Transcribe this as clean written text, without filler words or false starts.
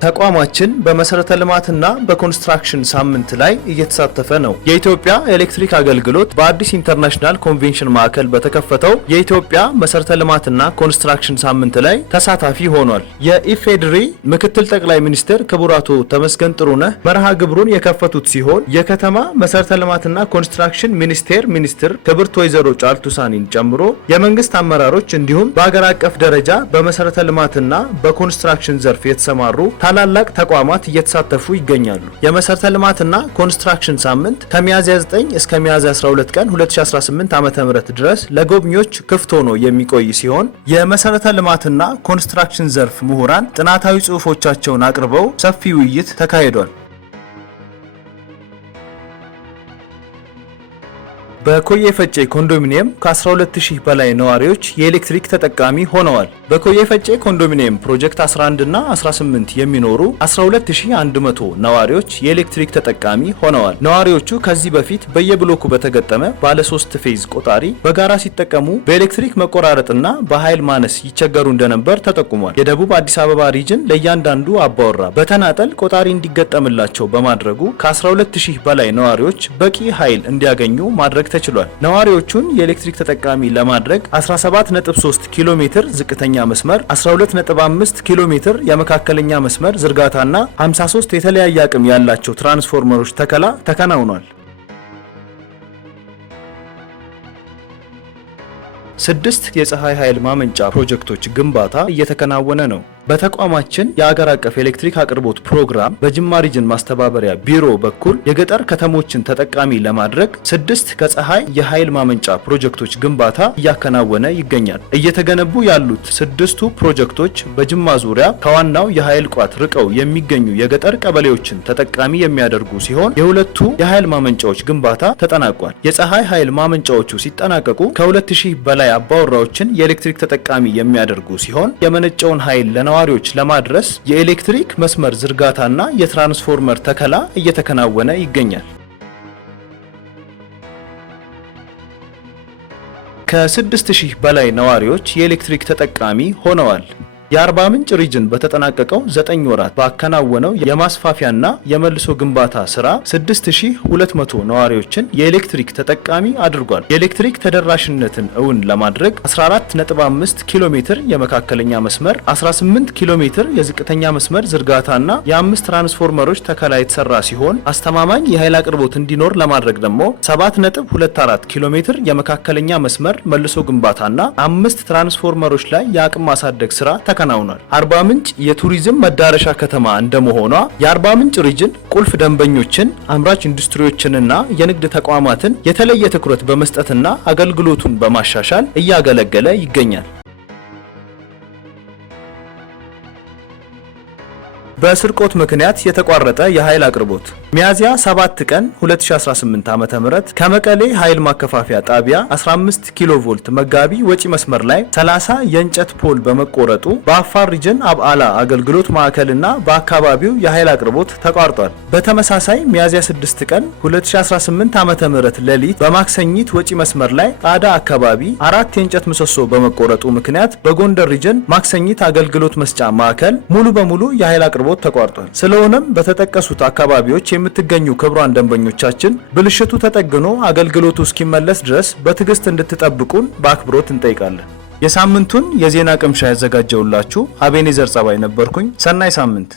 ተቋማችን በመሰረተ ልማትና በኮንስትራክሽን ሳምንት ላይ እየተሳተፈ ነው። የኢትዮጵያ ኤሌክትሪክ አገልግሎት በአዲስ ኢንተርናሽናል ኮንቬንሽን ማዕከል በተከፈተው የኢትዮጵያ መሰረተ ልማትና ኮንስትራክሽን ሳምንት ላይ ተሳታፊ ሆኗል። የኢፌዴሪ ምክትል ጠቅላይ ሚኒስትር ክቡር አቶ ተመስገን ጥሩነህ መርሃ ግብሩን የከፈቱት ሲሆን የከተማ መሰረተ ልማትና ኮንስትራክሽን ሚኒስትር ክብርት ወይዘሮ ጫልቱ ሳኒን ጨምሮ የመንግስት አመራሮች እንዲሁም በአገር አቀፍ ደረጃ በመሰረተ ልማትና በኮንስትራክሽን ዘርፍ የተሰማሩ ታላላቅ ተቋማት እየተሳተፉ ይገኛሉ። የመሰረተ ልማትና ኮንስትራክሽን ሳምንት ከሚያዝያ 9 እስከ ሚያዝያ 12 ቀን 2018 ዓ.ም ድረስ ለጎብኚዎች ክፍት ሆኖ የሚቆይ ሲሆን የመሰረተ ልማትና ኮንስትራክሽን ዘርፍ ምሁራን ጥናታዊ ጽሑፎቻቸውን አቅርበው ሰፊ ውይይት ተካሂዷል። በኮዬ ፈጬ ኮንዶሚኒየም ከ12000 በላይ ነዋሪዎች የኤሌክትሪክ ተጠቃሚ ሆነዋል። በኮዬ ፈጬ ኮንዶሚኒየም ፕሮጀክት 11 እና 18 የሚኖሩ 12100 ነዋሪዎች የኤሌክትሪክ ተጠቃሚ ሆነዋል። ነዋሪዎቹ ከዚህ በፊት በየብሎኩ በተገጠመ ባለ 3 ፌዝ ቆጣሪ በጋራ ሲጠቀሙ በኤሌክትሪክ መቆራረጥና በኃይል ማነስ ይቸገሩ እንደነበር ተጠቁሟል። የደቡብ አዲስ አበባ ሪጅን ለእያንዳንዱ አባወራ በተናጠል ቆጣሪ እንዲገጠምላቸው በማድረጉ ከ12000 በላይ ነዋሪዎች በቂ ኃይል እንዲያገኙ ማድረግ ተችሏል። ነዋሪዎቹን የኤሌክትሪክ ተጠቃሚ ለማድረግ 17.3 ኪሎ ሜትር ዝቅተኛ መስመር፣ 12.5 ኪሎ ሜትር የመካከለኛ መስመር ዝርጋታና 53 የተለያየ አቅም ያላቸው ትራንስፎርመሮች ተከላ ተከናውኗል። 6 የፀሐይ ኃይል ማመንጫ ፕሮጀክቶች ግንባታ እየተከናወነ ነው። በተቋማችን የአገር አቀፍ ኤሌክትሪክ አቅርቦት ፕሮግራም በጅማ ሪጅን ማስተባበሪያ ቢሮ በኩል የገጠር ከተሞችን ተጠቃሚ ለማድረግ 6 ከፀሐይ የኃይል ማመንጫ ፕሮጀክቶች ግንባታ እያከናወነ ይገኛል። እየተገነቡ ያሉት 6ቱ ፕሮጀክቶች በጅማ ዙሪያ ከዋናው የኃይል ቋት ርቀው የሚገኙ የገጠር ቀበሌዎችን ተጠቃሚ የሚያደርጉ ሲሆን የሁለቱ የኃይል ማመንጫዎች ግንባታ ተጠናቋል። የፀሐይ ኃይል ማመንጫዎቹ ሲጠናቀቁ ከ2000 በላይ አባወራዎችን የኤሌክትሪክ ተጠቃሚ የሚያደርጉ ሲሆን የመነጨውን ኃይል ነዋሪዎች ለማድረስ የኤሌክትሪክ መስመር ዝርጋታና የትራንስፎርመር ተከላ እየተከናወነ ይገኛል። ከ6000 በላይ ነዋሪዎች የኤሌክትሪክ ተጠቃሚ ሆነዋል። የአርባ ምንጭ ሪጅን በተጠናቀቀው 9 ወራት ባከናወነው የማስፋፊያና የመልሶ ግንባታ ስራ 6200 ነዋሪዎችን የኤሌክትሪክ ተጠቃሚ አድርጓል። የኤሌክትሪክ ተደራሽነትን እውን ለማድረግ 14.5 ኪሎ ሜትር የመካከለኛ መስመር፣ 18 ኪሎ ሜትር የዝቅተኛ መስመር ዝርጋታና የ5 ትራንስፎርመሮች ተከላ የተሰራ ሲሆን አስተማማኝ የኃይል አቅርቦት እንዲኖር ለማድረግ ደግሞ 7.24 ኪሎ ሜትር የመካከለኛ መስመር መልሶ ግንባታና 5 ትራንስፎርመሮች ላይ የአቅም ማሳደግ ስራ ተከናውኗል። አርባ ምንጭ የቱሪዝም መዳረሻ ከተማ እንደመሆኗ የአርባ ምንጭ ሪጅን ቁልፍ ደንበኞችን፣ አምራች ኢንዱስትሪዎችንና የንግድ ተቋማትን የተለየ ትኩረት በመስጠትና አገልግሎቱን በማሻሻል እያገለገለ ይገኛል። በስርቆት ምክንያት የተቋረጠ የኃይል አቅርቦት ሚያዝያ 7 ቀን 2018 ዓ.ም ከመቀሌ ኃይል ማከፋፈያ ጣቢያ 15 ኪሎ ቮልት መጋቢ ወጪ መስመር ላይ 30 የእንጨት ፖል በመቆረጡ በአፋር ሪጅን አብዓላ አገልግሎት ማዕከልና በአካባቢው የኃይል አቅርቦት ተቋርጧል። በተመሳሳይ ሚያዝያ 6 ቀን 2018 ዓ.ም ሌሊት በማክሰኝት ወጪ መስመር ላይ ጣዳ አካባቢ 4 የእንጨት ምሰሶ በመቆረጡ ምክንያት በጎንደር ሪጅን ማክሰኝት አገልግሎት መስጫ ማዕከል ሙሉ በሙሉ የኃይል አቅርቦት ተቋርጧል። ስለሆነም በተጠቀሱት አካባቢዎች የምትገኙ ክቡራን ደንበኞቻችን ብልሽቱ ተጠግኖ አገልግሎቱ እስኪመለስ ድረስ በትዕግስት እንድትጠብቁን በአክብሮት እንጠይቃለን። የሳምንቱን የዜና ቅምሻ ያዘጋጀውላችሁ አቤኔዘር ጸባይ ነበርኩኝ። ሰናይ ሳምንት።